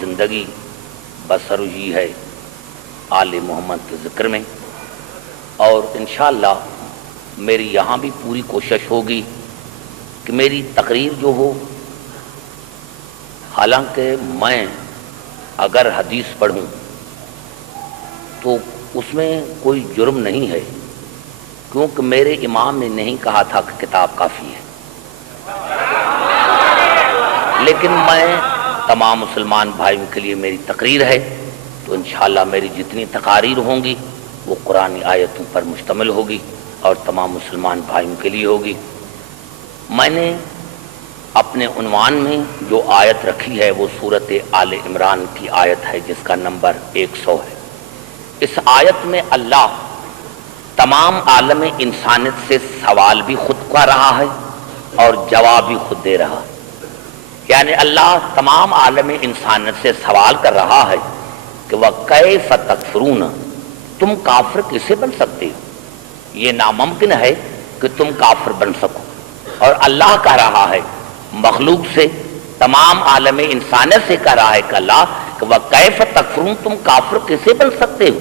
زندگی بسر ہوئی ہے آل محمد کے ذکر میں، اور انشاءاللہ میری یہاں بھی پوری کوشش ہوگی کہ میری تقریر جو ہو، حالانکہ میں اگر حدیث پڑھوں تو اس میں کوئی جرم نہیں ہے، کیونکہ میرے امام نے نہیں کہا تھا کہ کتاب کافی ہے، لیکن میں تمام مسلمان بھائیوں کے لیے میری تقریر ہے، تو انشاءاللہ میری جتنی تقاریر ہوں گی وہ قرآنی آیتوں پر مشتمل ہوگی اور تمام مسلمان بھائیوں کے لیے ہوگی۔ میں نے اپنے عنوان میں جو آیت رکھی ہے وہ سورۃ آل عمران کی آیت ہے جس کا نمبر 100 ہے۔ اس آیت میں اللہ تمام عالم انسانیت سے سوال بھی خود کر رہا ہے اور جواب بھی خود دے رہا ہے، یعنی اللہ تمام عالم انسانیت سے سوال کر رہا ہے کہ وَكَيْفَ تَكْفُرُونَ، تم کافر کیسے بن سکتے ہو؟ یہ ناممکن ہے کہ تم کافر بن سکو، اور اللہ کہہ رہا ہے مخلوق سے، تمام عالم انسانیت سے کہہ رہا ہے کہ اللہ کہ وَكَيْفَ تَكْفُرُونَ، تم کافر کیسے بن سکتے ہو؟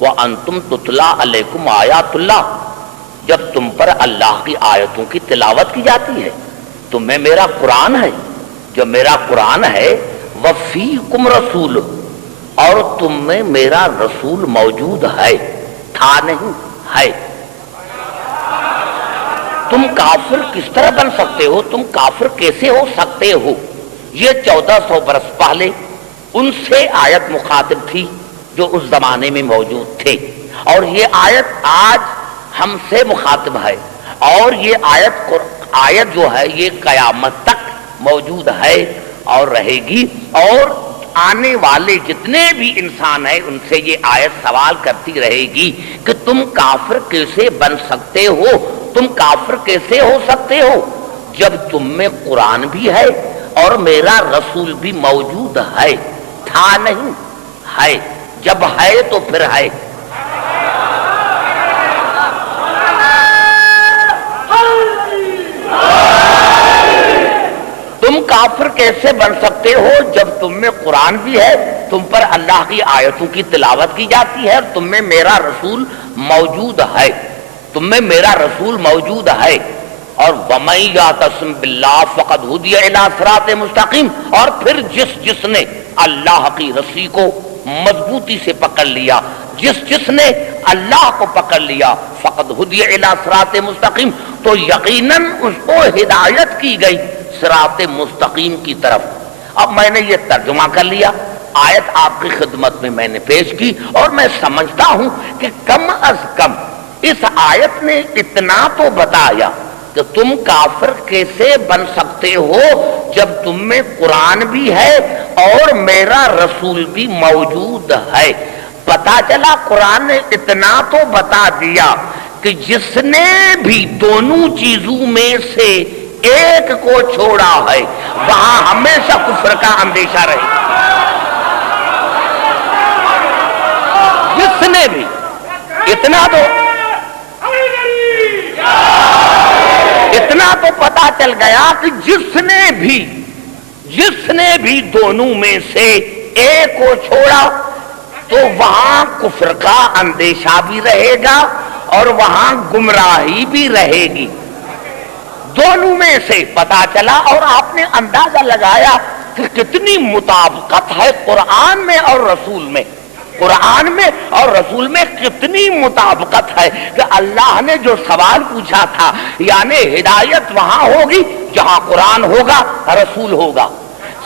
وَأَنْتُمْ تُتْلَىٰ عَلَيْكُمْ آیَاتُ اللَّهِ، جب تم پر اللہ کی آیتوں کی تلاوت کی جاتی ہے، تم میں میرا قرآن ہے، جو میرا قرآن ہے، وَفِيكُمْ رَسُولُ، اور تم میں میرا رسول موجود ہے، تھا نہیں ہے۔ تم کافر کس طرح بن سکتے ہو؟ تم کافر کیسے ہو سکتے ہو؟ یہ 1400 برس پہلے ان سے آیت مخاطب تھی جو اس زمانے میں موجود تھے، اور یہ آیت آج ہم سے مخاطب ہے، اور یہ آیت جو ہے یہ قیامت تک موجود ہے اور رہے گی، اور آنے والے جتنے بھی انسان ہیں ان سے یہ آیت سوال کرتی رہے گی کہ تم کافر کیسے بن سکتے ہو؟ تم کافر کیسے ہو سکتے ہو جب تم میں قرآن بھی ہے اور میرا رسول بھی موجود ہے، تھا نہیں ہے، جب ہے تو پھر ہے۔ تم کافر کیسے بن سکتے ہو جب تم میں قرآن بھی ہے، تم پر اللہ کی آیتوں کی تلاوت کی جاتی ہے، اور تم میں میرا رسول موجود ہے، تم میں میرا رسول موجود ہے۔ اور وَمَن يَعْتَصِم بِاللَّهِ فَقَدْ هُدِيَ إِلَىٰ صِرَاطٍ مُسْتَقِيمٍ، اور پھر جس نے اللہ کی رسی کو مضبوطی سے پکڑ لیا، جس نے اللہ کو پکڑ لیا، فقد ہدی الی صراط مستقیم، تو یقیناً اس کو ہدایت کی گئی صراط مستقیم کی طرف۔ اب میں نے یہ ترجمہ کر لیا، آیت آپ کی خدمت میں میں نے پیش کی، اور میں سمجھتا ہوں کہ کم از کم اس آیت نے اتنا تو بتایا کہ تم کافر کیسے بن سکتے ہو جب تم میں قرآن بھی ہے اور میرا رسول بھی موجود ہے۔ پتا چلا قرآن نے اتنا تو بتا دیا کہ جس نے بھی دونوں چیزوں میں سے ایک کو چھوڑا ہے وہاں ہمیشہ کفر کا اندیشہ رہے۔ جس نے بھی اتنا تو پتا چل گیا کہ جس نے بھی دونوں میں سے ایک کو چھوڑا تو وہاں کفر کا اندیشہ بھی رہے گا اور وہاں گمراہی بھی رہے گی، دونوں میں سے پتا چلا۔ اور آپ نے اندازہ لگایا کہ کتنی مطابقت ہے قرآن میں اور رسول میں، قرآن میں اور رسول میں کتنی مطابقت ہے کہ اللہ نے جو سوال پوچھا تھا، یعنی ہدایت وہاں ہوگی جہاں قرآن ہوگا رسول ہوگا،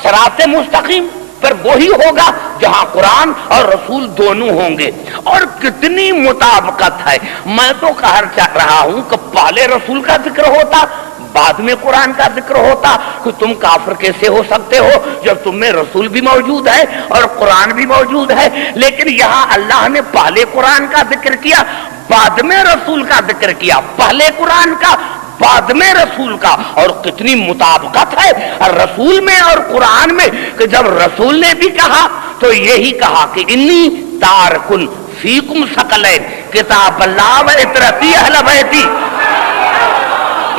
صراط مستقیم پر وہی ہوگا جہاں قرآن اور رسول دونوں ہوں گے، اور کتنی مطابقت ہے۔ میں تو کہہ رہا ہوں کہ پہلے رسول کا ذکر ہوتا بعد میں قرآن کا ذکر ہوتا کہ تم کافر کیسے ہو سکتے ہو جب تم میں رسول بھی موجود ہے اور قرآن بھی موجود ہے، لیکن یہاں اللہ نے پہلے قرآن کا ذکر کیا بعد میں رسول کا ذکر کیا، پہلے قرآن کا بعد میں رسول کا، اور کتنی مطابقت ہے رسول میں اور قرآن میں کہ جب رسول نے بھی کہا تو یہی کہا کہ انی تارکن فیکم ثقلین کتاب اللہ و اطرتی اہل بیتی۔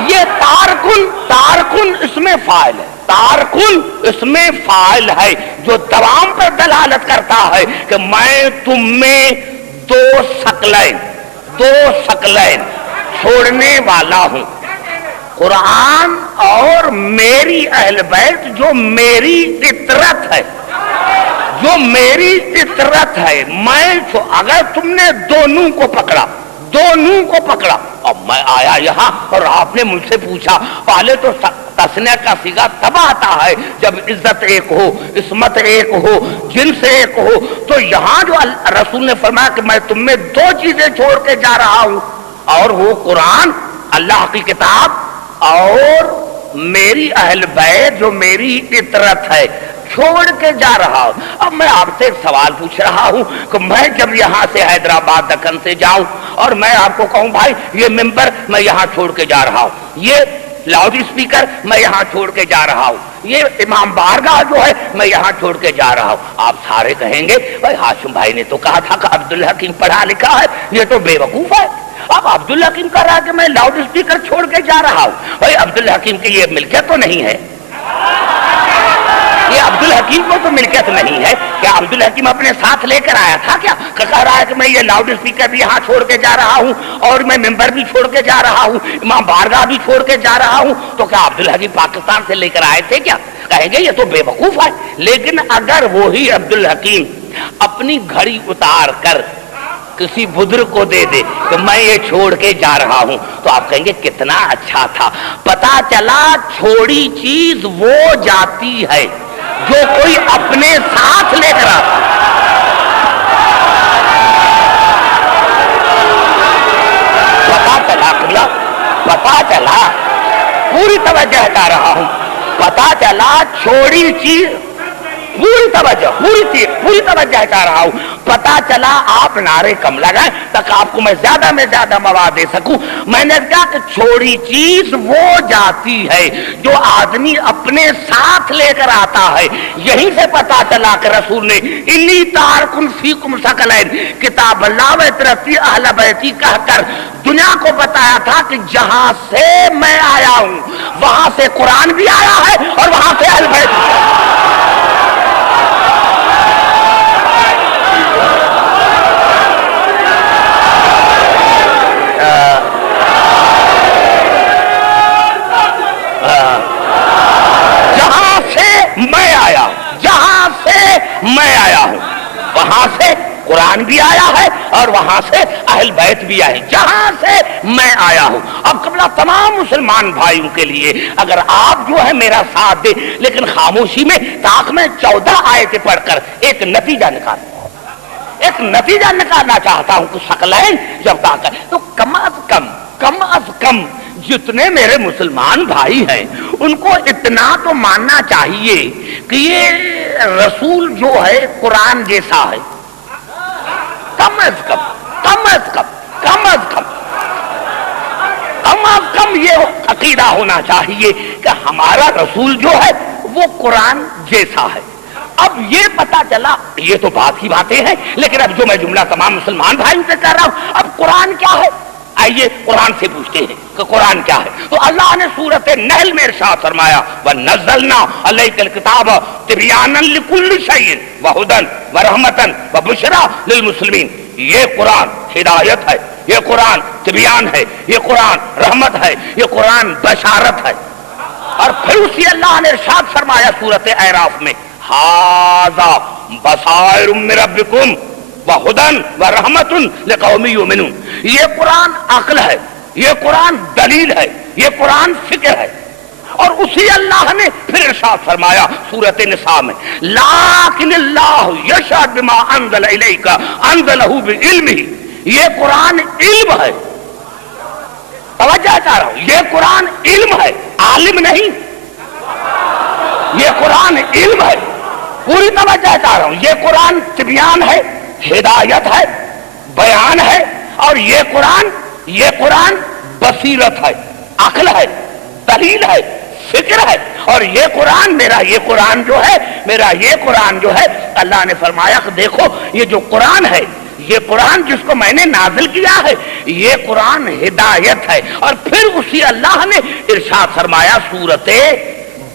یہ تارکن اس میں فاعل ہے، تارکن اس میں فاعل ہے جو دوام پر دلالت کرتا ہے کہ میں تم میں دو ثقلین چھوڑنے والا ہوں، قرآن اور میری اہل بیت جو میری فطرت ہے، جو میری فطرت ہے، میں اگر تم نے دونوں کو پکڑا اب میں آیا یہاں اور آپ نے مجھ سے پوچھا، پہلے تو تسنیہ کا صیغہ تب آتا ہے جب عزت ایک ہو، عصمت ایک ہو، جنس ایک ہو، تو یہاں جو رسول نے فرمایا کہ میں تم میں دو چیزیں چھوڑ کے جا رہا ہوں، اور وہ قرآن اللہ کی کتاب اور میری اہل بیت جو میری فطرت ہے چھوڑ کے جا رہا ہوں۔ اب میں آپ سے ایک سوال پوچھ رہا ہوں کہ میں جب یہاں سے حیدرآباد دکن سے جاؤں اور میں آپ کو کہوں بھائی یہ ممبر میں یہاں چھوڑ کے جا رہا ہوں، یہ لاؤڈ اسپیکر میں یہاں چھوڑ کے جا رہا ہوں، یہ امام بارگاہ جو ہے میں یہاں چھوڑ کے جا رہا ہوں، آپ سارے کہیں گے بھائی ہاشم بھائی نے تو کہا تھا کہ عبدالحکیم پڑھا لکھا ہے، یہ تو بے وقوف ہے۔ اب عبدالحکیم کہہ رہا ہے کہ میں لاؤڈ اسپیکر چھوڑ کے جا رہا ہوں، بھائی عبدالحکیم کی یہ ملکیت تو نہیں ہے، یہ عبدالحکیم کو تو ملکیت نہیں ہے۔ کیا عبدالحکیم اپنے ساتھ لے کر آیا تھا کیا؟ کہہ رہا ہے کہ میں یہ لاؤڈ اسپیکر بھی یہاں چھوڑ کے جا رہا ہوں اور میں ممبر بھی چھوڑ کے جا رہا ہوں، امام بارگاہ بھی چھوڑ کے جا رہا ہوں، تو کیا عبدالحکیم پاکستان سے لے کر آئے تھے کیا؟ کہیں گے یہ تو بے وقوف ہے۔ لیکن اگر وہی عبدالحکیم اپنی گھڑی اتار کر کسی بزرگ کو دے دے کہ میں یہ چھوڑ کے جا رہا ہوں، تو آپ کہیں گے کتنا اچھا تھا، پتا چلا چھوڑی چیز وہ جاتی ہے جو کوئی اپنے ساتھ لے کر آتا۔ پتا چلا پوری توجہ ہٹا رہا ہوں، پتا چلا چھوڑی چیز پوری توجہ ہٹا رہا ہوں، پتا چلا آپ نعرے کم لگائیں تاکہ آپ کو میں زیادہ مواد دے سکوں۔ میں نے کہا کہ چھوڑی چیز وہ جاتی ہے جو آدمی اپنے ساتھ لے کر آتا ہے۔ یہیں سے پتا چلا کہ رسول نے انی تارکن فیکم ثقلین کتاب اللہ و ترفی اہل بیتی کہہ کر دنیا کو بتایا تھا کہ جہاں سے میں آیا ہوں وہاں سے قرآن بھی آیا ہے اور وہاں سے اہل بیت بھی آیا ہے۔ میں آیا ہوں وہاں سے قرآن بھی آیا ہے اور وہاں سے اہل بیت بھی آئے، جہاں سے میں آیا ہوں۔ اب قبلہ تمام مسلمان بھائیوں کے لیے اگر آپ جو ہے میرا ساتھ دے لیکن خاموشی میں، تاکہ میں 14 آیتیں پڑھ کر ایک نتیجہ نکالنا چاہتا ہوں کہ ثقلین جب طاقت تو کم از کم جتنے میرے مسلمان بھائی ہیں ان کو اتنا تو ماننا چاہیے کہ یہ رسول جو ہے قرآن جیسا ہے، کم از کم یہ عقیدہ ہونا چاہیے کہ ہمارا رسول جو ہے وہ قرآن جیسا ہے۔ اب یہ پتا چلا، یہ تو بات ہی باتیں ہیں، لیکن اب جو میں جملہ تمام مسلمان بھائیوں سے کر رہا ہوں، اب قرآن کیا ہے؟ آئیے قرآن سے پوچھتے ہیں کہ قرآن کیا ہے۔ تو اللہ نے سورۃ نحل میں ارشاد فرمایا وَنَزَّلْنَا عَلَيْكَ الْكِتَابَ تِبْيَانًا لِكُلِّ شَيْءٍ وَهُدًى وَرَحْمَةً وَبُشْرَىٰ لِلْمُسْلِمِينَ۔ یہ قرآن ہدایت ہے، یہ قرآن تبیان ہے، یہ قرآن رحمت ہے، یہ قرآن بشارت ہے۔ اور پھر اسی اللہ نے ارشاد فرمایا سورۃ اعراف میں ھذا بصائر من ربکم وَهُدًى وَرَحْمَةٌ لِقَوْمٍ يُؤْمِنُونَ۔ یہ قرآن عقل ہے، یہ قرآن دلیل ہے، یہ قرآن فکر ہے۔ اور اسی اللہ نے پھر ارشاد فرمایا سورۃ نساء میں لیکن اللہ یشہد بما انزل الیک انزلہ بعلمہ۔ یہ قرآن علم ہے، توجہ چاہ رہا ہوں، یہ قرآن علم ہے، عالم نہیں، یہ قرآن علم ہے، پوری توجہ چاہ رہا ہوں، یہ قرآن تبیان ہے، ہدایت ہے، بیان ہے، اور یہ قرآن بصیرت ہے، عقل ہے، دلیل ہے، فکر ہے۔ اور یہ قرآن میرا یہ قرآن جو ہے اللہ نے فرمایا کہ دیکھو یہ جو قرآن ہے، یہ قرآن جس کو میں نے نازل کیا ہے، یہ قرآن ہدایت ہے۔ اور پھر اسی اللہ نے ارشاد فرمایا سورۃ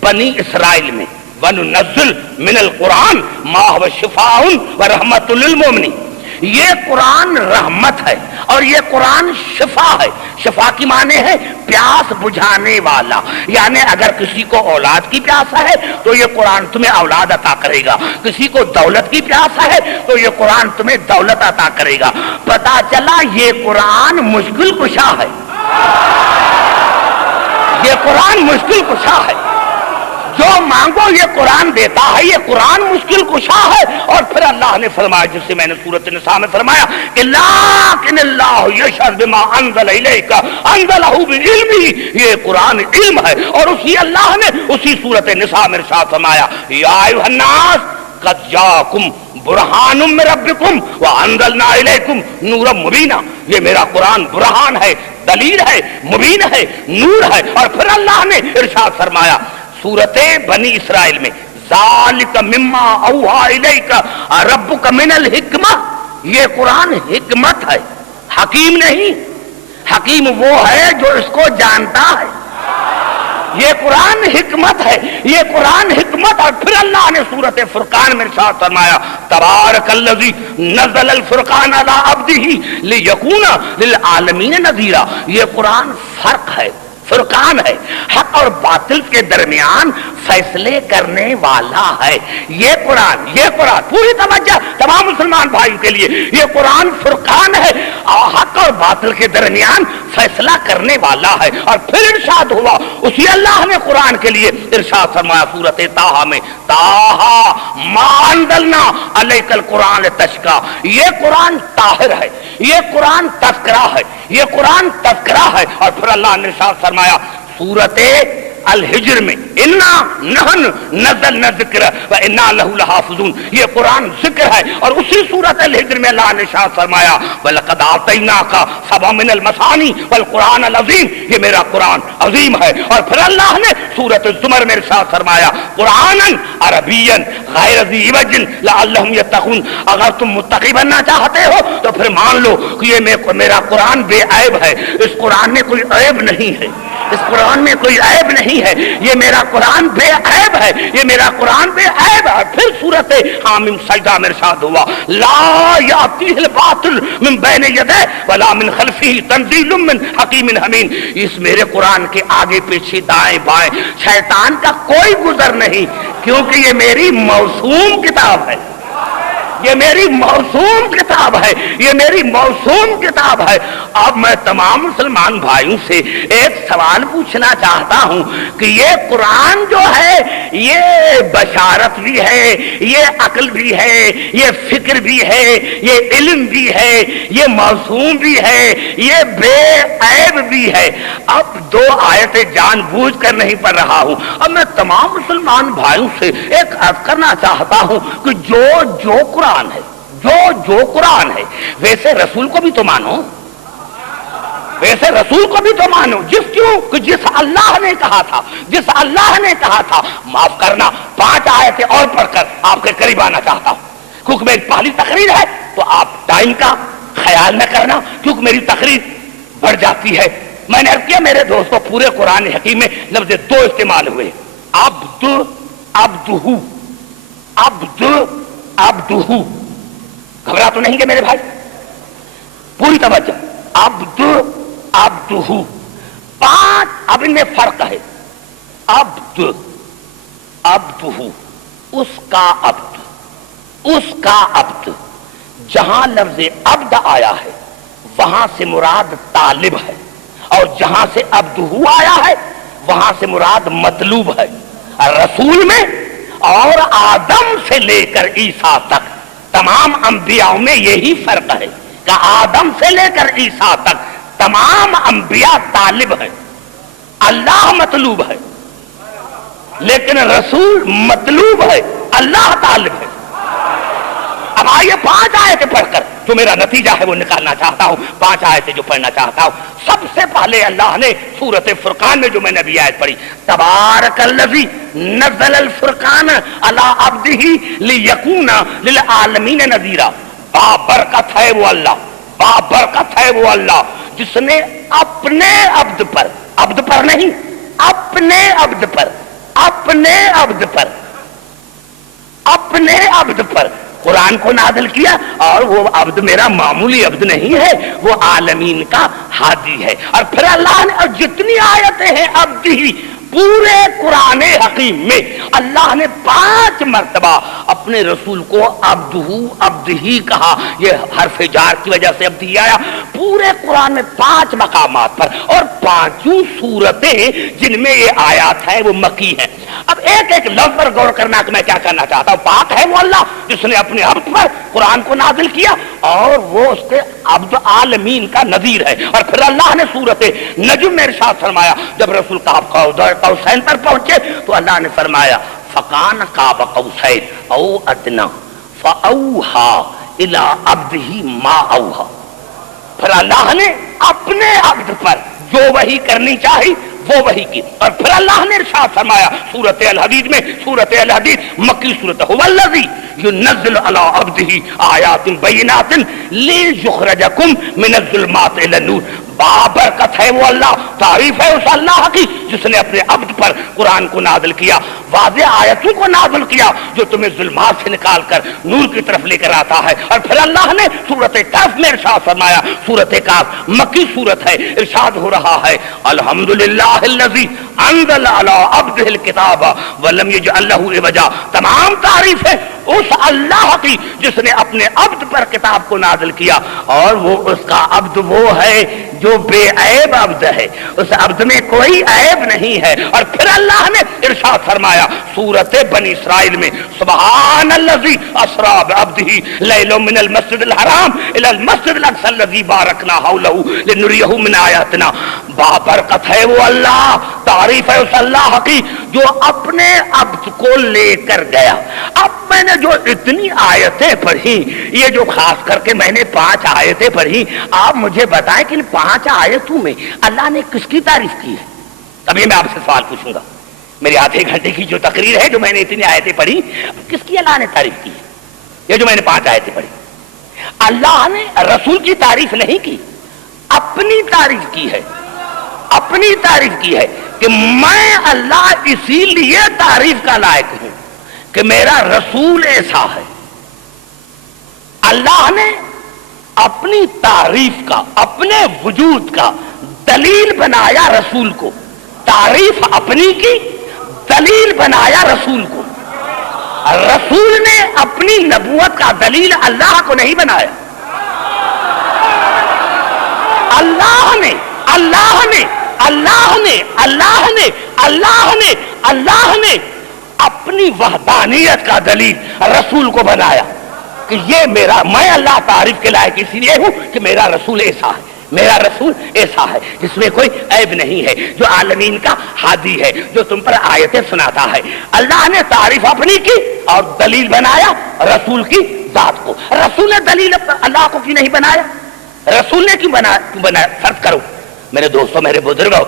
بنی اسرائیل میں وَنُنَزِّلُ مِنَ الْقُرْآنِ مَا هُوَ شِفَاءٌ وَرَحْمَةٌ لِّلْمُؤْمِنِينَ، یہ قرآن رحمت ہے اور یہ قرآن شفا ہے۔ شفا کی معنی ہے پیاس بجھانے والا، یعنی اگر کسی کو اولاد کی پیاس ہے تو یہ قرآن تمہیں اولاد عطا کرے گا، کسی کو دولت کی پیاس ہے تو یہ قرآن تمہیں دولت عطا کرے گا۔ پتا چلا یہ قرآن مشکل کشا ہے، یہ قرآن مشکل کشا ہے، جو مانگو یہ قرآن دیتا ہے، یہ قرآن مشکل کشا ہے۔ اور پھر اللہ نے فرمایا، جس سے میں نے سورۃ النساء میں فرمایا کہ لیکن اللہ یشهد بما انزل الیک انزلہ بعلمہ، یہ قرآن علم ہے، اور اسی اللہ نے اسی سورۃ النساء میں ارشاد فرمایا یا ایھا الناس قد جاءکم برہان من ربکم وانزلنا الیکم نورا مبینا، یہ میرا قرآن برہان ہے، دلیل ہے، مبین ہے، نور ہے۔ اور پھر اللہ نے ارشاد فرمایا سورت بنی اسرائیل میں ذالک مما اوحی الیک ربک من الحکمہ، یہ قرآن حکمت ہے، حکیم نہیں، حکیم وہ ہے جو اس کو جانتا ہے، یہ قرآن حکمت ہے، یہ قرآن حکمت۔ اور پھر اللہ نے سورت فرقان میں ارشاد فرمایا تبارک الذی نزل الفرقان علی عبدہ لیکون للعالمین نذیرا، یہ قرآن فرق ہے، فرقان ہے، حق اور باطل کے درمیان فیصلے کرنے والا ہے۔ یہ قرآن پوری توجہ تمام مسلمان بھائیوں کے لیے، یہ قرآن فرقان ہے، حق اور باطل کے درمیان فیصلہ کرنے والا ہے۔ اور پھر ارشاد ہوا اسی اللہ نے قرآن کے لیے ارشاد فرمایا سورۃ طٰہٰ میں طٰہٰ ما انزلنا علیک القرآن لتشقیٰ، یہ قرآن طاہر ہے، یہ قرآن تذکرہ ہے، یہ قرآن تذکرہ ہے۔ اور پھر اللہ نے ارشاد فرمایا سورۃ الحجر میں انا نحن نزلنا الذکر وانا له لحافظون، یہ قرآن ذکر ہے۔ اور اسی سورۃ الحجر میں اللہ نے ارشاد فرمایا وَلَقَدْ آتَيْنَاكَ سَبْعًا مِنَ الْمَثَانِي وَالْقُرْآنَ الْعَظِيمَ، یہ میرا قرآن عظیم ہے۔ اور پھر اللہ نے سورۃ الزمر میں ارشاد فرمایا قرآنًا عربیًا غیر ذی عوج لعلہم یتقون، اگر تم متقی بننا چاہتے ہو تو پھر مان لو کہ یہ میرا قرآن بے عیب ہے، اس قرآن میں کوئی عیب نہیں ہے، اس قرآن میں کوئی عیب نہیں ہے، یہ میرا قرآن بے عیب ہے، یہ میرا قرآن بے عیب ہے۔ پھر سورۃ حامیم سجدہ میں ارشاد ہوا لا یأتیہ الباطل من بین یدیہ ولا من خلفہ تنزیل من حکیم حمید، اس میرے قرآن کے آگے پیچھے دائیں بائیں شیطان کا کوئی گزر نہیں، کیونکہ یہ میری موسوم کتاب ہے، یہ میری موسوم کتاب ہے، یہ میری موسوم کتاب ہے۔ اب میں تمام مسلمان بھائیوں سے ایک سوال پوچھنا چاہتا ہوں کہ یہ قرآن جو ہے یہ بشارت بھی ہے، یہ عقل بھی ہے، یہ فکر بھی ہے، یہ علم بھی ہے، یہ موسوم بھی ہے، یہ بے عیب بھی ہے۔ اب دو آیتیں جان بوجھ کر نہیں پڑھ رہا ہوں، اب میں تمام مسلمان بھائیوں سے ایک عرض کرنا چاہتا ہوں کہ جو قرآن ہے، جو قرآن ہے، ویسے رسول کو بھی تو مانو، ویسے رسول کو بھی تو مانو، جس اللہ نے کہا تھا، جس اللہ نے کہا تھا معاف کرنا 5 آیتیں اور پڑھ کر آپ کے قریب آنا چاہتا ہوں، کیونکہ میری پہلی تقریر ہے تو آپ ٹائم کا خیال نہ کرنا، کیونکہ میری تقریر بڑھ جاتی ہے۔ میں نے عرض کیا میرے دوستوں پورے قرآن حکیم میں لفظ 2 استعمال ہوئے، عبد عبدہ، عبد عبدہ، گھبرا تو نہیں گے میرے بھائی، پوری توجہ، عبد عبدہ، 5 اب ان میں فرق ہے، عبد عبدہ، اس کا عبد، اس کا عبد، جہاں لفظ عبد آیا ہے وہاں سے مراد طالب ہے، اور جہاں سے عبدہ آیا ہے وہاں سے مراد مطلوب ہے۔ رسول میں اور آدم سے لے کر عیسیٰ تک تمام انبیاء میں یہی فرق ہے کہ آدم سے لے کر عیسیٰ تک تمام انبیاء طالب ہیں، اللہ مطلوب ہے، لیکن رسول مطلوب ہے، اللہ طالب ہے۔ اب آئیے 5 آیتیں پڑھ کر جو میرا نتیجہ ہے وہ نکالنا چاہتا ہوں، 5 آیتیں جو پڑھنا چاہتا ہوں۔ سب سے پہلے اللہ نے سورۃ فرقان میں جو میں نے ابھی آیت پڑھی تبارک الذی نزل الفرقان علی عبدہ لیکون للعالمین نذیرا، بابرکت ہے وہ اللہ، بابرکت ہے وہ اللہ جس نے اپنے عبد پر نہیں، اپنے عبد پر اپنے عبد پر، اپنے عبد پر قرآن کو نازل کیا، اور وہ عبد میرا معمولی عبد نہیں ہے، وہ عالمین کا ہادی ہے۔ اور پھر اللہ نے، اور جتنی آیتیں ہیں عبد ہی، پورے قرآن حکیم میں اللہ نے 5 مرتبہ اپنے رسول کو عبد ہی کہا۔ یہ حرف جار کی وجہ سے عبد ہی آیا پورے قرآن میں 5 مقامات پر، اور 5 سورتیں جن میں یہ آیات ہے وہ مکی ہیں۔ اب ایک ایک لفظ پر غور کرنا کہ میں کیا کرنا چاہتا ہوں۔ پاک ہے وہ اللہ جس نے اپنے عبد پر قرآن کو نازل کیا، اور وہ اس کے عبد عالمین کا نذیر ہے۔ اور پھر اللہ نے سورت نجم میں ارشاد فرمایا، جب رسول قوسین پر پہنچے تو اللہ نے فرمایا فکان قاب قوسین او ادنا فاوحا الی عبدہ ما اوحا۔ پھر اللہ نے اپنے عبد پر جو وحی کرنی چاہی وہ وحی کی۔ اور پھر اللہ نے ارشاد فرمایا سورۃ الحدید میں، سورۃ الحدید مکی سورۃ، هو الذی ينزل على عبده آیات بینات لیخرجکم من الظلمات الی النور۔ بابرکت ہے وہ اللہ، تعریف ہے اس اللہ کی جس نے اپنے عبد پر قرآن کو نازل کیا، واضح آیتوں کو نازل کیا جو تمہیں ظلمات سے نکال کر نور کی طرف لے کر آتا ہے۔ اور پھر اللہ نے سورۃ کہف میں ارشاد فرمایا، سورۃ کہف مکی سورت ہے، ارشاد ہو رہا ہے الحمدللہ الذی انزل علی عبدہ الکتاب ولم یجعل لہ عوجا۔ تمام تعریف ہے اس اللہ کی جس نے اپنے عبد پر کتاب کو نازل کیا، اور وہ اس کا عبد وہ ہے جو بے عیب عبد ہے، اس عبد میں کوئی عیب نہیں ہے۔ اور پھر اللہ نے ارشاد فرمایا سورۃ بنی اسرائیل میں سبحان الذی اسری بعبدہ لیلا من المسجد الحرام الی المسجد الاقصی الذی بارکنا حولہ لنریہ من آیاتنا۔ بابرکت ہے وہ اللہ، تعریف ہے اس اللہ کی جو اپنے عبد کو لے کر گیا۔ اب میں نے جو اتنی آیتیں پڑھی، یہ جو خاص کر کے میں نے 5 آیتیں پڑھی، آپ مجھے بتائیں کہ ان 5 آیتوں میں اللہ نے کس کی تعریف کی ہے؟ ابھی میں آپ سے سوال پوچھوں گا، میری آدھے گھنٹے کی جو تقریر ہے، جو میں نے اتنی آیتیں پڑھی، کس کی اللہ نے تعریف کی ہے؟ یہ جو میں نے 5 آیتیں پڑھی، اللہ نے رسول کی تعریف نہیں کی، اپنی تعریف کی ہے، اپنی تعریف کی ہے کہ میں اللہ اسی لیے تعریف کا لائق ہوں کہ میرا رسول ایسا ہے۔ اللہ نے اپنی تعریف کا، اپنے وجود کا دلیل بنایا رسول کو، تعریف اپنی کی، دلیل بنایا رسول کو۔ رسول نے اپنی نبوت کا دلیل اللہ کو نہیں بنایا، اللہ نے اللہ نے اللہ نے اللہ نے اللہ نے اللہ نے اپنی وحدانیت کا دلیل رسول کو بنایا کہ یہ میرا، میں اللہ تعریف کے لائق اسی لیے ہوں کہ میرا رسول ایسا ہے، میرا رسول ایسا ہے جس میں کوئی عیب نہیں ہے، جو عالمین کا ہادی ہے، جو تم پر آیتیں سناتا ہے۔ اللہ نے تعریف اپنی کی اور دلیل بنایا رسول کی ذات کو۔ رسول نے دلیل اللہ کو کیوں نہیں بنایا؟ رسول نے کیوں بنایا؟ فرض کرو میرے دوستوں، میرے بزرگوں،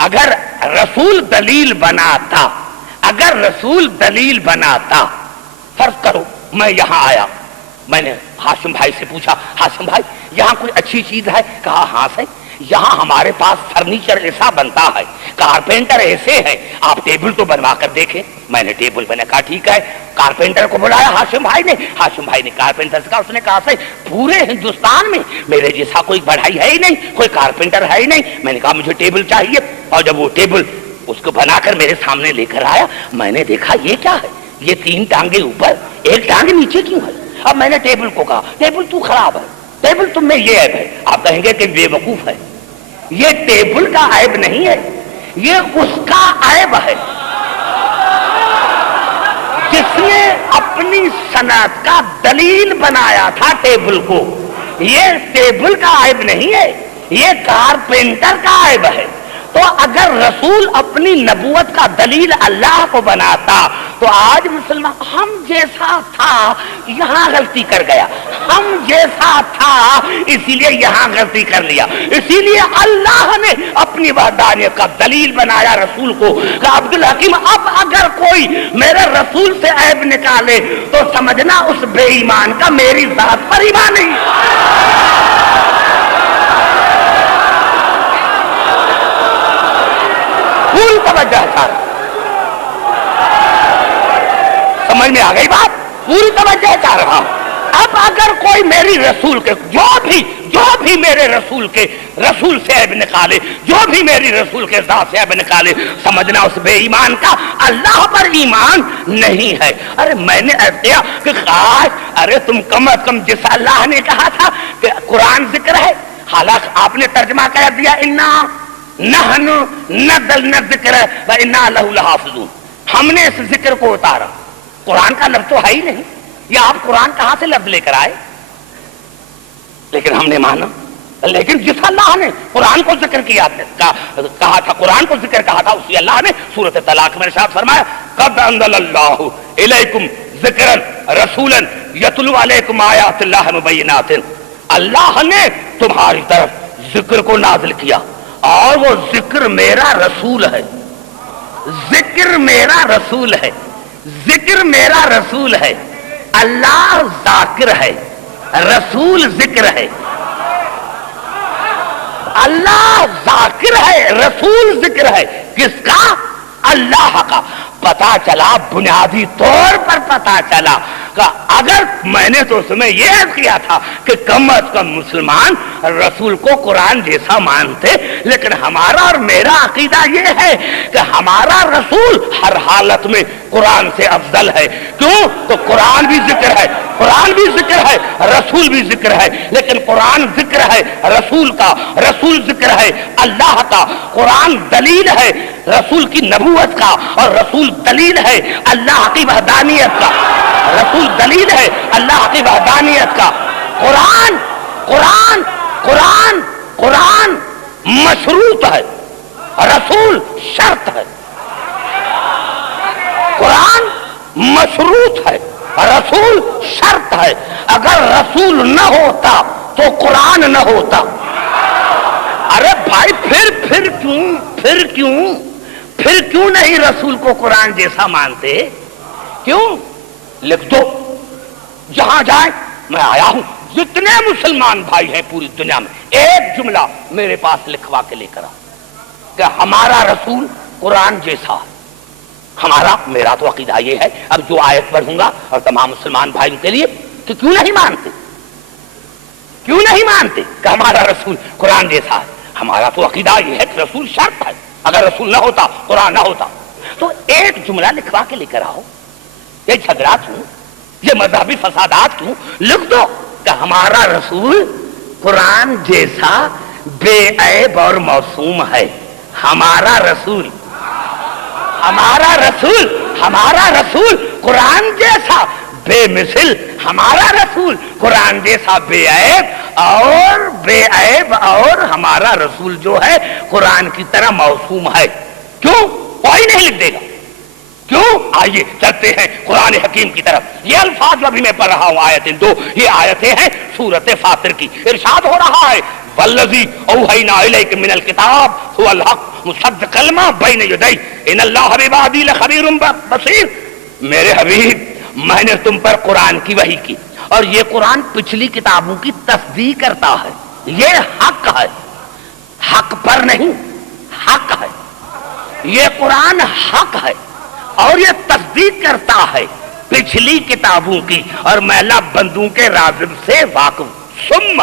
اگر رسول دلیل بناتا، اگر رسول دلیل بناتا، فرض کرو میں یہاں آیا، میں نے ہاشم بھائی سے پوچھا ہاشم بھائی یہاں کوئی اچھی چیز ہے؟ کہا ہاں سے، یہاں ہمارے پاس فرنیچر ایسا بنتا ہے، کارپینٹر ایسے ہیں، آپ ٹیبل تو بنوا کر دیکھیں۔ میں نے ٹیبل بنا، کہا ٹھیک ہے، کارپینٹر کو بلایا ہاشم بھائی نے کارپینٹر سے کہا، اس نے کہا سے پورے ہندوستان میں میرے جیسا کوئی بڑھائی ہے ہی نہیں، کوئی کارپینٹر ہے ہی نہیں۔ میں نے کہا مجھے ٹیبل چاہیے، اور جب وہ ٹیبل اس کو بنا کر میرے سامنے لے کر آیا، میں نے دیکھا یہ کیا ہے، یہ 3 ٹانگیں اوپر، 1 ٹانگ نیچے کیوں ہے؟ اب میں نے ٹیبل کو کہا ٹیبل تو خراب ہے، ٹیبل تم میں یہ عیب ہے۔ آپ کہیں گے کہ بے وقوف ہے، یہ ٹیبل کا عیب نہیں ہے، یہ اس کا عیب ہے جس نے اپنی صنعت کا دلیل بنایا تھا ٹیبل کو۔ یہ ٹیبل کا عیب نہیں ہے، یہ کارپینٹر کا عیب ہے۔ تو اگر رسول اپنی نبوت کا دلیل اللہ کو بناتا تو آج مسلمان ہم جیسا تھا یہاں غلطی کر گیا، ہم جیسا تھا اسی لیے یہاں غلطی کر لیا، اسی لیے اللہ نے اپنی وحدانیت کا دلیل بنایا رسول کو کہ عبدالحکیم اب اگر کوئی میرے رسول سے عیب نکالے تو سمجھنا اس بے ایمان کا میری ذات پر ایمان نہیں۔ پوری توجہ ہے، سمجھ میں آ گئی بات؟ پوری توجہ چاہ رہا ہوں۔ اب اگر کوئی میری رسول کے جو بھی میرے رسول کے رسول سے عیب نکالے، جو بھی میری رسول کے ذات سے عیب نکالے، سمجھنا اس بے ایمان کا اللہ پر ایمان نہیں ہے۔ ارے میں نے عرض کیا کہ خاص، ارے تم کم از کم جس اللہ نے کہا تھا کہ قرآن ذکر ہے، حالانکہ آپ نے ترجمہ کر دیا انا نحن نزلنا الذکر وانا لہ لحافظون، ہم نے اس ذکر کو اتارا، قرآن کا لفظ تو ہے ہی نہیں، یا آپ قرآن کہاں سے لفظ لے کر آئے؟ لیکن ہم نے مانا۔ لیکن جس اللہ نے قرآن کو ذکر کیا کہا تھا، قرآن کو ذکر کہا تھا، اسی اللہ نے سورۃ طلاق میں ارشاد فرمایا قد انزل اللہ الیکم ذکرا رسولا یتلو علیکم آیات اللہ مبینات، اللہ نے تمہاری طرف ذکر کو نازل کیا اور وہ ذکر میرا رسول ہے، ذکر میرا رسول ہے، ذکر میرا رسول ہے۔ اللہ ذاکر ہے، رسول ذکر ہے۔ اللہ ذاکر ہے، رسول ذکر ہے، کس کا؟ اللہ کا۔ پتا چلا، بنیادی طور پر پتا چلا کہ اگر میں نے تو اس میں یہ عرض کیا تھا کہ کم از کم مسلمان رسول کو قرآن جیسا مانتے، لیکن ہمارا اور میرا عقیدہ یہ ہے کہ ہمارا رسول ہر حالت میں قرآن سے افضل ہے۔ کیوں؟ تو قرآن بھی ذکر ہے، قرآن بھی ذکر ہے، رسول بھی ذکر ہے، لیکن قرآن ذکر ہے رسول کا، رسول ذکر ہے اللہ کا۔ قرآن دلیل ہے رسول کی نبوت کا، اور رسول دلیل ہے اللہ کی وحدانیت کا، رسول دلیل ہے اللہ کی وحدانیت کا۔ قرآن قرآن قرآن قرآن مشروط ہے، رسول شرط ہے۔ قرآن مشروط ہے، رسول شرط ہے۔ اگر رسول نہ ہوتا تو قرآن نہ ہوتا۔ ارے بھائی پھر کیوں نہیں رسول کو قرآن جیسا مانتے؟ کیوں؟ لکھ دو، جہاں جائے میں آیا ہوں، جتنے مسلمان بھائی ہیں پوری دنیا میں، ایک جملہ میرے پاس لکھوا کے لے کر آؤ کہ ہمارا رسول قرآن جیسا ہے۔ ہمارا میرا تو عقیدہ یہ ہے، اب جو آیت پڑھوں گا اور تمام مسلمان بھائیوں کے لیے کہ کیوں نہیں مانتے کہ ہمارا رسول قرآن جیسا ہے۔ ہمارا تو عقیدہ یہ ہے کہ رسول شرط ہے، اگر رسول نہ ہوتا قرآن نہ ہوتا۔ تو ایک جملہ لکھوا کے لے کر آؤ، یہ جھگڑا کیوں، یہ مذہبی فسادات کیوں؟ لکھ دو کہ ہمارا رسول قرآن جیسا بے عیب اور معصوم ہے۔ ہمارا رسول قرآن جیسا بے مثل، ہمارا رسول قرآن جیسا بے عیب اور ہمارا رسول جو ہے قرآن کی طرح معصوم ہے۔ کیوں؟ کوئی نہیں لکھ دے گا۔ کیوں؟ آئیے چلتے ہیں قرآن حکیم کی طرف۔ یہ الفاظ جو ابھی میں پڑھ رہا ہوں آیتیں دو، یہ آیتیں ہیں سورۃ فاطر کی۔ ارشاد ہو رہا ہے والذی اوحینا الیک من الکتاب هو الحق مصدقا لما بین یدیہ ان اللہ بعبادہ لخبیر بصیر۔ میرے حبیب، میں نے تم پر قرآن کی وحی کی، اور یہ قرآن پچھلی کتابوں کی تصدیق کرتا ہے۔ یہ حق ہے، حق پر نہیں، حق ہے۔ یہ قرآن حق ہے اور یہ تصدیق کرتا ہے پچھلی کتابوں کی، اور میں اللہ بندوں کے رازق سے واقف۔ ثم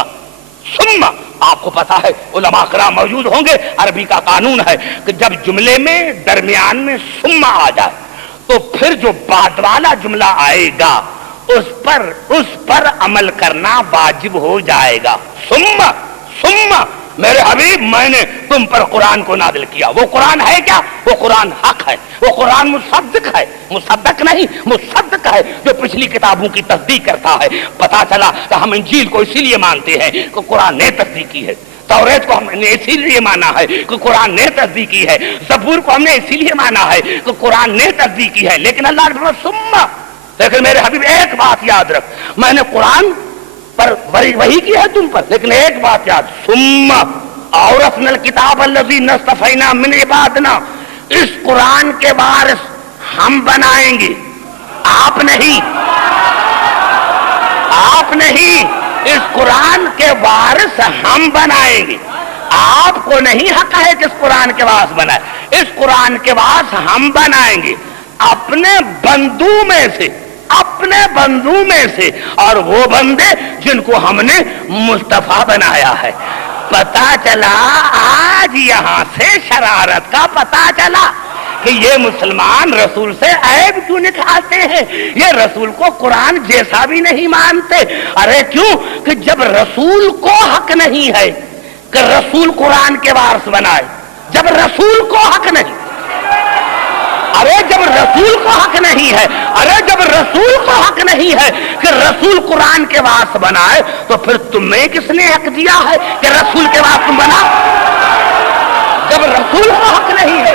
آپ کو پتا ہے علماء کرام موجود ہوں گے، عربی کا قانون ہے کہ جب جملے میں درمیان میں ثم آ جائے تو پھر جو بعد والا جملہ آئے گا اس پر عمل کرنا واجب ہو جائے گا۔ ثم میرے حبیب، میں نے تم پر قرآن کو نازل کیا۔ وہ قرآن ہے کیا؟ وہ قرآن حق ہے، وہ قرآن مصدق ہے، مصدق نہیں مصدق ہے، جو پچھلی کتابوں کی تصدیق کرتا ہے۔ پتا چلا کہ ہم انجیل کو اسی لیے مانتے ہیں کہ قرآن نے تصدیق کی ہے، توریت کو ہم نے اسی لیے مانا ہے کہ قرآن نے تصدیق کی ہے، زبور کو ہم نے اسی لیے مانا ہے کہ قرآن نے تصدیق کی ہے۔ لیکن اللہ نے فرمایا لیکن میرے حبیب ایک بات یاد رکھ، میں نے قرآن پر وحی کی ہے تم پر، لیکن ایک بات یاد، ثم اورثنا الکتاب الذین اصطفینا من عبادنا، اس قرآن کے وارث ہم بنائیں گے، آپ نہیں، اس قرآن کے وارث ہم بنائیں گے۔ آپ کو نہیں حق ہے کہ اس قرآن کے وارث بنائے، اس قرآن کے بعد ہم بنائیں گے اپنے بندو میں سے، اپنے بندو میں سے، اور وہ بندے جن کو ہم نے مصطفیٰ بنایا ہے۔ پتا چلا آج یہاں سے شرارت کا پتا چلا کہ یہ مسلمان رسول سے عیب کیوں نکالتے ہیں، یہ رسول کو قرآن جیسا بھی نہیں مانتے۔ ارے کیوں کہ جب رسول کو حق نہیں ہے کہ رسول قرآن کے وارث بنائے، جب رسول کو حق نہیں، ارے جب رسول کو حق نہیں ہے، ارے جب رسول کو حق نہیں ہے کہ رسول قرآن کے وارث بنائے، تو پھر تمہیں کس نے حق دیا ہے کہ رسول کے وارث تم بناؤ؟ جب رسول کو حق نہیں ہے،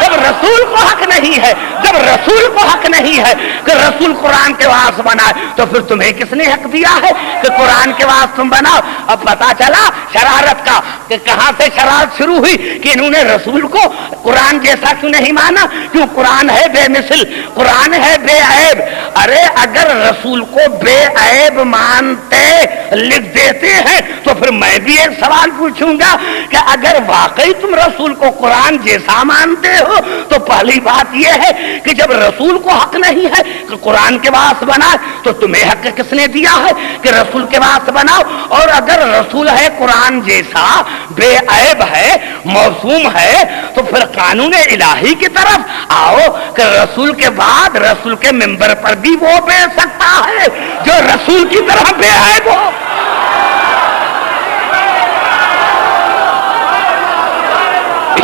جب رسول کو حق نہیں ہے، جب رسول کو حق نہیں ہے کہ رسول قرآن کے وارث بنائے، تو پھر تمہیں کس نے حق دیا ہے کہ قرآن کے وارث تم بناؤ؟ اب پتا چلا شرارت کا کہ کہاں سے شرارت شروع ہوئی کہ انہوں نے رسول کو قرآن جیسا کیوں نہیں مانا، کیوں قرآن ہے بے مثل، قرآن ہے بے عیب۔ ارے اگر رسول کو بے عیب مانتے لکھ دیتے ہیں تو پھر میں بھی ایک سوال پوچھوں گا کہ اگر واقعی تم رسول کو قرآن جیسا مانتے ہو تو پہلی بات یہ ہے کہ جب رسول کو حق نہیں ہے کہ قرآن کے وارث بنائے تو تمہیں حق کس نے دیا ہے کہ رسول کے وارث بناؤ؟ اور اگر رسول ہے قرآن جیسا، بے عیب ہے، معصوم ہے، تو پھر قانون الہی کی طرف آؤ کہ رسول کے بعد رسول کے منبر پر بھی وہ بیٹھ سکتا ہے جو رسول کی طرح بے عیب ہو۔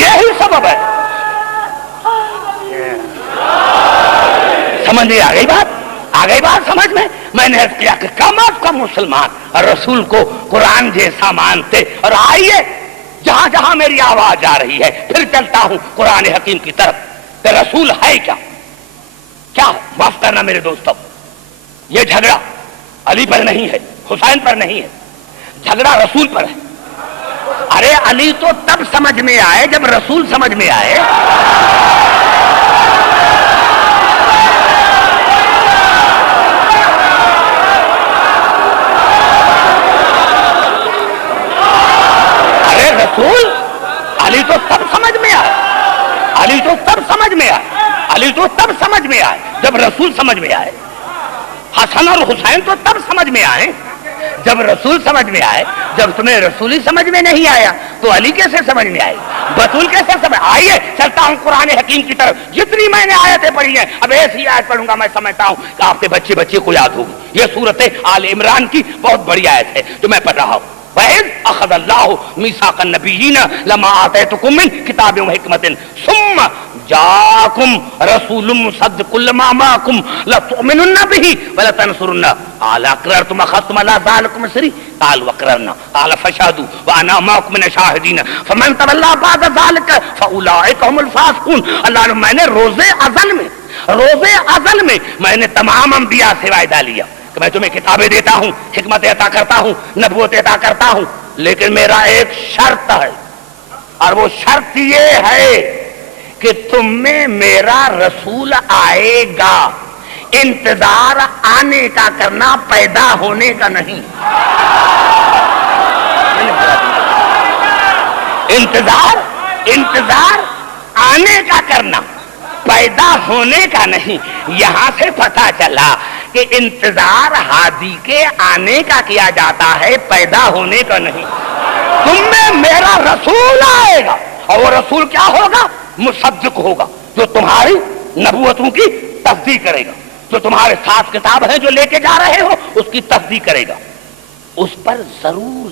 یہی سبب ہے۔ سمجھ میں آ گئی بات؟ آ گئی بات سمجھ میں؟ میں نے عرض کیا کہ کم از کم مسلمان رسول کو قرآن جیسا مانتے۔ اور آئیے جہاں جہاں میری آواز آ رہی ہے پھر چلتا ہوں قرآن حکیم کی طرف کہ رسول ہے کیا؟ کیا معاف کرنا میرے دوستوں، یہ جھگڑا علی پر نہیں ہے، حسین پر نہیں ہے، جھگڑا رسول پر ہے۔ ارے علی تو تب سمجھ میں آئے جب رسول سمجھ میں آئے۔ ارے رسول علی تو تب سمجھ میں آئے، علی تو تب سمجھ میں آئے، علی تو تب سمجھ میں آئے جب رسول سمجھ میں آئے۔ حسن اور حسین تو تب سمجھ میں آئے جب رسول سمجھ میں آئے۔ جب تمہیں رسول ہی سمجھ میں نہیں آیا تو علی کیسے سمجھ میں آئی، بطول کیسے سمجھ؟ آئیے چلتا ہوں قرآن حکیم کی طرف۔ جتنی میں نے آیتیں پڑھی ہیں اب ایسی آیت پڑھوں گا میں سمجھتا ہوں کہ آپ کے بچے بچے کو یاد ہوگی۔ یہ سورت آل عمران کی بہت بڑی آیت ہے جو میں پڑھ رہا ہوں۔ وَإِذْ أَخَذَ اللَّهُ مِيثَاقَ النَّبِيِّينَ لَمَا آتَيْتُكُم مِّن كِتَابٍ وَحِكْمَةٍ ثُمَّ جَاءَكُمْ رَسُولٌ مُصَدِّقٌ لِّمَا مَعَكُمْ لَتُؤْمِنُنَّ بِهِ وَلَتَنصُرُنَّهُ قَالَ أَقْرَرْتُمْ أَخَذْتُمْ عَلَىٰ ذَٰلِكُمْ إِصْرِي قَالُوا أَقْرَرْنَا قَالَ فَاشْهَدُوا وَأَنَا مَعَكُم مِّنَ الشَّاهِدِينَ فَمَن تَوَلَّىٰ بَعْدَ ذَٰلِكَ فَأُولَٰئِكَ هُمُ الْفَاسِقُونَ۔ اللہ نے میں نے روزے ازل میں میں نے تمام انبیاء سے وعدہ لیا کہ میں تمہیں کتابیں دیتا ہوں، حکمت عطا کرتا ہوں، نبوت عطا کرتا ہوں، لیکن میرا ایک شرط ہے، اور وہ شرط یہ ہے کہ تم میں میرا رسول آئے گا، انتظار آنے کا کرنا، پیدا ہونے کا نہیں۔ انتظار آنے کا کرنا، پیدا ہونے کا نہیں۔ یہاں سے پتہ چلا کہ انتظار ہادی کے آنے کا کیا جاتا ہے، پیدا ہونے کا نہیں۔ تم میں میرا رسول آئے گا، اور وہ رسول کیا ہوگا؟ مصدق ہوگا، جو تمہاری نبوتوں کی تصدیق کرے گا، جو تمہارے ساتھ کتاب ہے جو لے کے جا رہے ہو اس کی تصدیق کرے گا۔ اس پر ضرور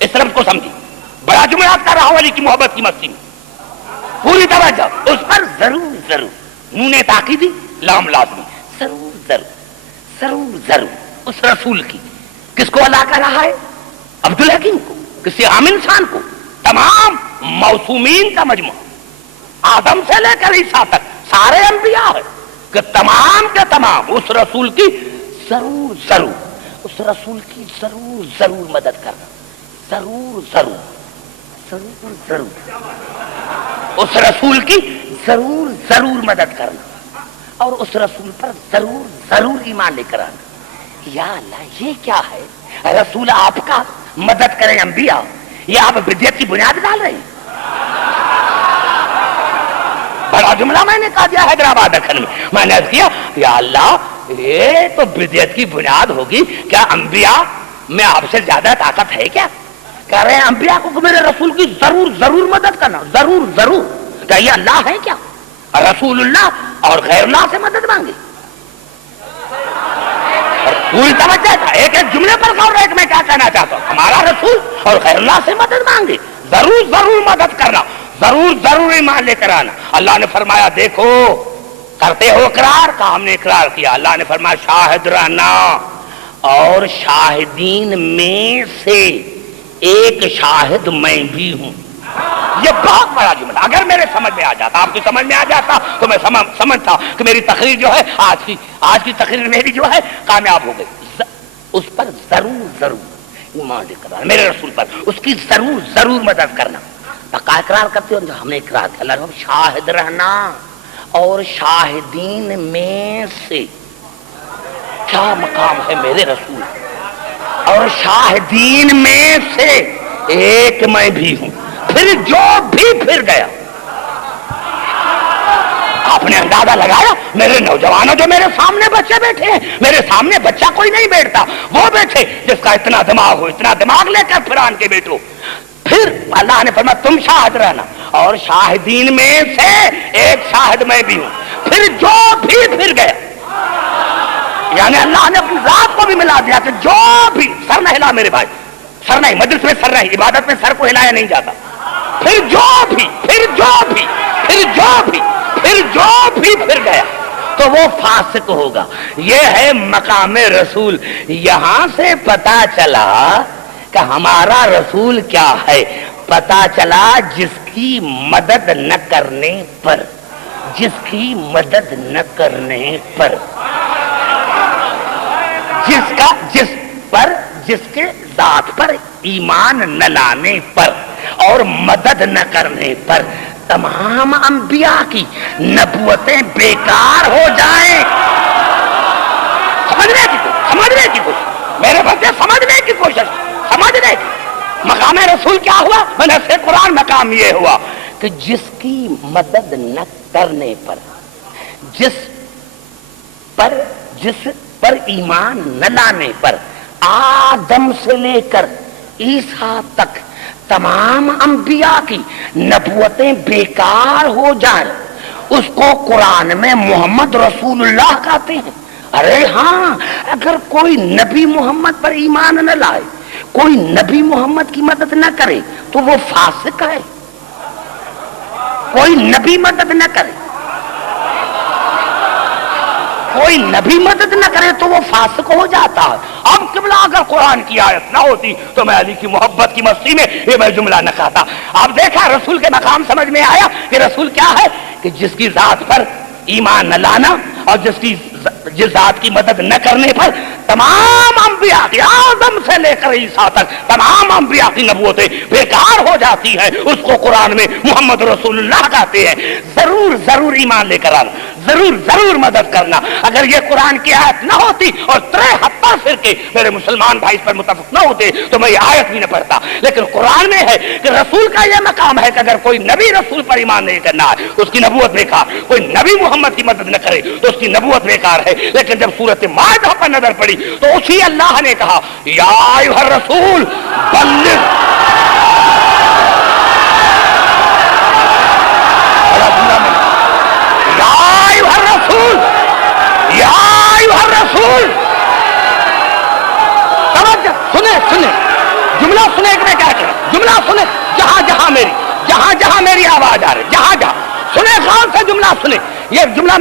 اس لفظ کو سمجھی، بڑا جملات کر رہا ہوں علی کی محبت کی مستی میں، پوری توجہ۔ اس پر ضرور نون تاکیدی لام لازمی، ضرور اس رسول کی۔ کس کو اللہ کر رہا ہے؟ عبدالحکیم کو، کسی عام انسان کو، تمام موسومین کا مجموعہ، آدم سے لے کر عیسیٰ تک سارے انبیاء ہیں کہ تمام کے تمام اس رسول کی ضرور اس رسول کی ضرور مدد کرنا، ضرور اس رسول کی ضرور مدد کرنا، اور اس رسول پر ضرور ایمان لے کر آنا۔ یا اللہ یہ کیا ہے؟ رسول آپ کا مدد کریں انبیاء، یہ آپ بدعت کی بنیاد ڈال رہے ہیں۔ بڑا جملہ میں نے کہا دیا حیدرآباد دکن میں نے کیا یا اللہ یہ تو بدعت کی بنیاد ہوگی، کیا انبیاء میں آپ سے زیادہ طاقت ہے کیا؟ کہہ رہے ہیں انبیاء کو کہ میرے رسول کی ضرور ضرور مدد کرنا، ضرور ضرور. کیا یہ اللہ ہے کیا؟ رسول اللہ اور غیر اللہ سے مدد مانگی. پوری توجہ تھا ایک ایک جملے پر غور ہے کہ میں کیا کہنا چاہتا ہوں. ہمارا رسول اور غیر اللہ سے مدد مانگی، ضرور ضرور مدد کرنا، ضرور ضرور ایمان لے کر آنا. اللہ نے فرمایا دیکھو کرتے ہو اقرار کا، ہم نے اقرار کیا. اللہ نے فرمایا شاہد رہنا اور شاہدین میں سے ایک شاہد میں بھی ہوں. یہ بہت بڑا جملہ اگر میرے سمجھ میں آ جاتا، آپ کی سمجھ میں آ جاتا تو میں سمجھتا کہ میری تقریر جو ہے آج کی تقریر میری جو ہے کامیاب ہو گئی. اس پر ضرور ضرور ایمان لے کر میرے رسول پر اس کی ضرور ضرور مدد کرنا. پکا اقرار کرتے ہو جو ہم نے اقرار کیا. اللہ نے شاہد رہنا اور شاہدین میں سے، کیا مقام ہے میرے رسول، اور شاہدین میں سے ایک میں بھی ہوں. پھر جو بھی پھر گیا. آپ نے اندازہ لگایا میرے نوجوانوں جو میرے سامنے بچے بیٹھے ہیں، میرے سامنے بچہ کوئی نہیں بیٹھتا، وہ بیٹھے جس کا اتنا دماغ ہو، اتنا دماغ لے کر پھران کے بیٹھو. پھر اللہ نے فرمایا تم شاہد رہنا اور شاہدین میں سے ایک شاہد میں بھی ہوں. پھر جو بھی پھر گیا، یعنی اللہ نے اپنی ذات کو بھی ملا دیا کہ جو بھی. سر نہ ہلا میرے بھائی، سر نہیں، مجلس میں سر نہیں، عبادت میں سر کو ہلایا نہیں جاتا. پھر جو بھی پھر جو بھی پھر جو بھی پھر جو بھی پھر گیا تو وہ فاسق ہوگا. یہ ہے مقام رسول. یہاں سے پتا چلا کہ ہمارا رسول کیا ہے. پتا چلا جس کی مدد نہ کرنے پر، جس کی مدد نہ کرنے پر، جس کے ذات پر ایمان نہ لانے پر اور مدد نہ کرنے پر تمام انبیاء کی نبوتیں بیکار ہو جائیں. سمجھنے کی کوشش میرے بچے، سمجھنے کی کوشش، سمجھنے کی. مقام رسول کیا ہوا؟ نص قرآن مقام یہ ہوا کہ جس کی مدد نہ کرنے پر، جس پر ایمان نہ لانے پر آدم سے لے کر عیسیٰ تک تمام انبیاء کی نبوتیں بیکار ہو جائیں، اس کو قرآن میں محمد رسول اللہ کہتے ہیں. ارے ہاں، اگر کوئی نبی محمد پر ایمان نہ لائے، کوئی نبی محمد کی مدد نہ کرے تو وہ فاسق ہے. کوئی نبی مدد نہ کرے، کوئی نبی مدد نہ کرے تو وہ فاسق ہو جاتا ہے. اب قبلہ اگر قرآن کی آیت نہ ہوتی تو میں علی کی محبت کی مستی میں یہ میں جملہ نہ کہتا. آپ دیکھا رسول کے مقام سمجھ میں آیا کہ رسول کیا ہے؟ کہ جس کی ذات پر ایمان نہ لانا اور جس ذات کی مدد نہ کرنے پر تمام انبیاء کی، آدم سے لے کر عیسیٰ تک تمام انبیاء کی نبوتیں بیکار ہو جاتی ہیں. اس کو قرآن میں محمد رسول اللہ کہتے ہیں. ضرور ضرور ایمان لے کر آنا، ضرور ضرور مدد کرنا. اگر یہ قرآن کی آیت نہ ہوتی اور 73 فرقے میرے مسلمان بھائی اس پر متفق نہ ہوتے تو میں یہ آیت بھی نہ پڑھتا. لیکن قرآن میں ہے کہ رسول کا یہ مقام ہے کہ اگر کوئی نبی رسول پر ایمان نہیں کرنا ہے اس کی نبوت بیکار. کوئی نبی محمد کی مدد نہ کرے تو اس کی نبوت بیکار ہے. لیکن جب سورۃ مائدہ پر نظر پڑی تو اسی اللہ نے کہا یا ایھا الرسول بلغ. سنے جملہ سنے کہ میں کیا کہوں. جملہ سنے جہاں جہاں میری آواز آ رہی، جہاں سنے غور سے جملہ سنے. یہ جملہ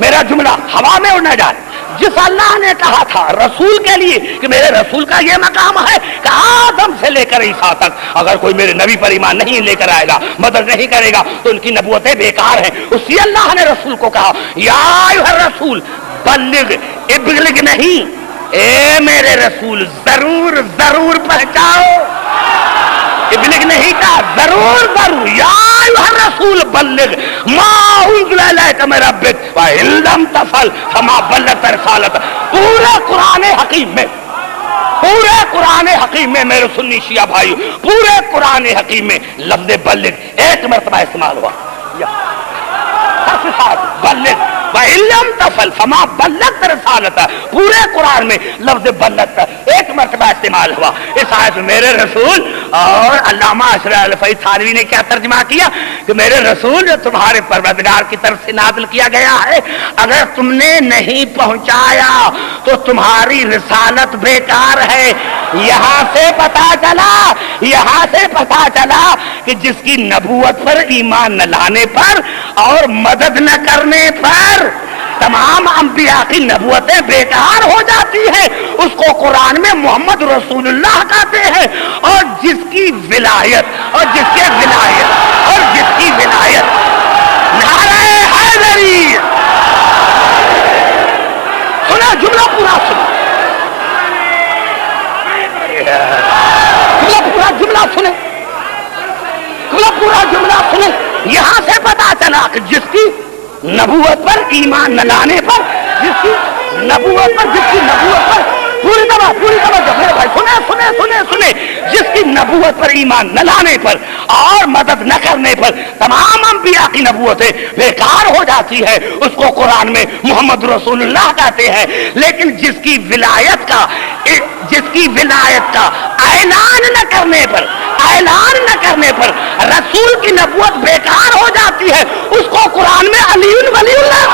میرا جملہ ہوا میں اڑنا جا رہا. جس اللہ نے کہا تھا رسول کے لیے کہ میرے رسول کا یہ مقام ہے کہ آدم سے لے کر عیسیٰ تک اگر کوئی میرے نبی پر ایمان نہیں لے کر آئے گا، مدد نہیں کرے گا تو ان کی نبوتیں بیکار ہیں. اسی اللہ نے رسول کو کہا یا ایھا الرسول بلغ. ابلغ نہیں، اے میرے رسول ضرور ضرور پہنچاؤ. ابلغ نہیں کہا، ضرور ضرور. یا ایھا الرسول بلغ ما انزل الیک من ربک وان لم تفعل فما بلغت رسالتہ. پورے قرآن حکیم میں میرے سنی شیعہ بھائیو، پورے قرآن حکیم میں لفظ بلغ ایک مرتبہ استعمال ہوا. بلغ وَإِلَّمْ تَفْعَلْ فَمَا بَلَّغْتَ رِسَالَتَهُ، پورے قرآن میں لفظ بلغت ایک مرتبہ استعمال ہوا. اس آیت میں میرے رسول، اور علامہ اشرف الفی تھانوی نے کیا ترجمہ کیا کہ میرے رسول جو تمہارے پروردگار کی طرف سے نازل کیا گیا ہے، اگر تم نے نہیں پہنچایا تو تمہاری رسالت بیکار ہے. یہاں سے پتا چلا کہ جس کی نبوت پر ایمان نہ لانے پر اور مدد نہ کرنے پر تمام انبیاء کی نبوتیں بیکار ہو جاتی ہیں، اس کو قرآن میں محمد رسول اللہ کہتے ہیں. اور جس کی ولایت نعرہ حیدری، سنا جملہ پورا سنا، پورا جملہ سنے. یہاں سے پتا چلا کہ جس کی نبوت پر ایمان نہ لانے پر، جس کی نبوت پر پوری طرح میرے بھائی سنے، جس کی نبوت پر ایمان نہ لانے پر اور مدد نہ کرنے پر تمام انبیاء کی نبوتیں بیکار ہو جاتی ہے، اس کو قرآن میں محمد رسول اللہ کہتے ہیں. لیکن جس کی ولایت کا اعلان نہ کرنے پر رسول کی نبوت بیکار ہو جاتی ہے، اس کو قرآن میں علی ولی اللہ